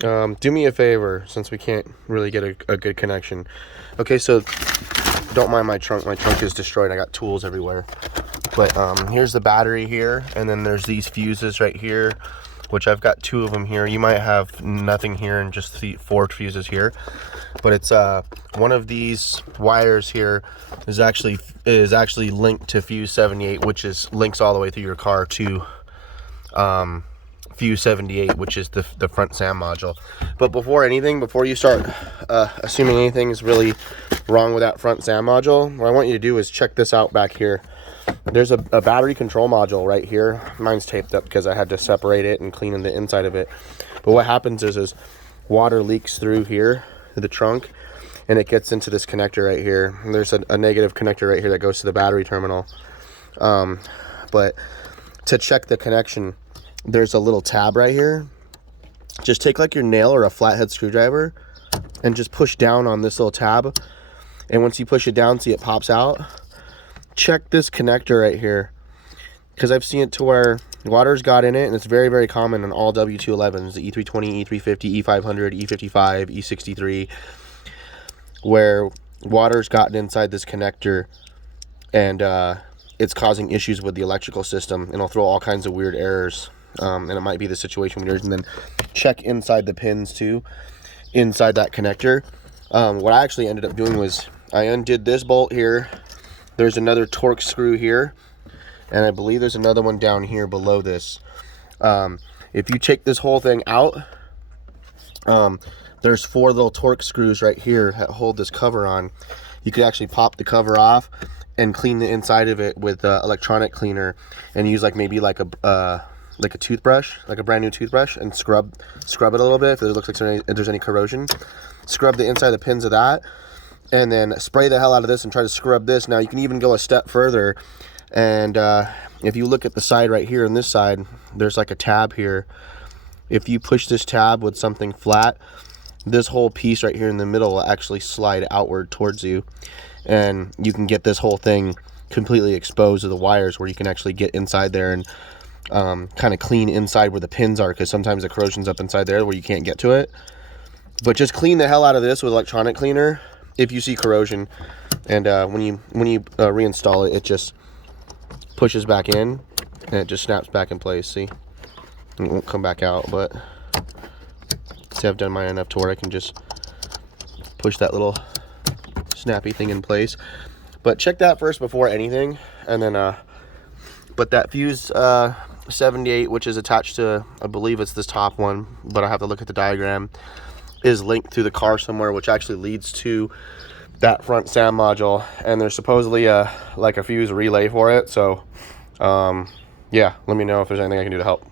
Do me a favor, since we can't really get a good connection. Okay, so don't mind my trunk. My trunk is destroyed. I got tools everywhere. But here's the battery here, and then there's these fuses right here, which I've got 2 of them here. You might have nothing here and just 4 fuses here. But it's one of these wires here is actually linked to fuse 78, which links all the way through your car to fuse 78, which is the front SAM module. But before you start assuming anything is really wrong with that front SAM module, what I want you to do is check this out back here. There's a battery control module right here. Mine's taped up because I had to separate it and clean the inside of it. But what happens is water leaks through here to the trunk, and it gets into this connector right here. And there's a negative connector right here that goes to the battery terminal. But to check the connection, there's a little tab right here. Just take like your nail or a flathead screwdriver and just push down on this little tab. And once you push it down, see it pops out. Check this connector right here, because I've seen it to where water's got in it, and it's very, very common in all W211s, the E320, E350, E500, E55, E63, where water's gotten inside this connector, and it's causing issues with the electrical system, and it'll throw all kinds of weird errors. And it might be the situation with yours. And then check inside the pins too, inside that connector. What I actually ended up doing was I undid this bolt here. There's another torque screw here, and I believe there's another one down here below this. If you take this whole thing out, there's 4 little torque screws right here that hold this cover on. You could actually pop the cover off and clean the inside of it with electronic cleaner, and use maybe a toothbrush, like a brand new toothbrush, and scrub it a little bit if it looks like there's any corrosion. Scrub the inside of the pins of that, and then spray the hell out of this and try to scrub this. Now you can even go a step further, and if you look at the side right here on this side, there's like a tab here. If you push this tab with something flat, this whole piece right here in the middle will actually slide outward towards you, and you can get this whole thing completely exposed to the wires, where you can actually get inside there and kind of clean inside where the pins are, because sometimes the corrosion's up inside there where you can't get to it. But just clean the hell out of this with electronic cleaner if you see corrosion, and when you reinstall it, it just pushes back in and it just snaps back in place. See, it won't come back out. But see, I've done mine enough to where I can just push that little snappy thing in place. But check that first before anything, and then but that fuse 78, which is attached to, I believe it's this top one, but I have to look at the diagram, is linked through the car somewhere, which actually leads to that front SAM module, and there's supposedly like a fuse relay for it. So yeah, let me know if there's anything I can do to help.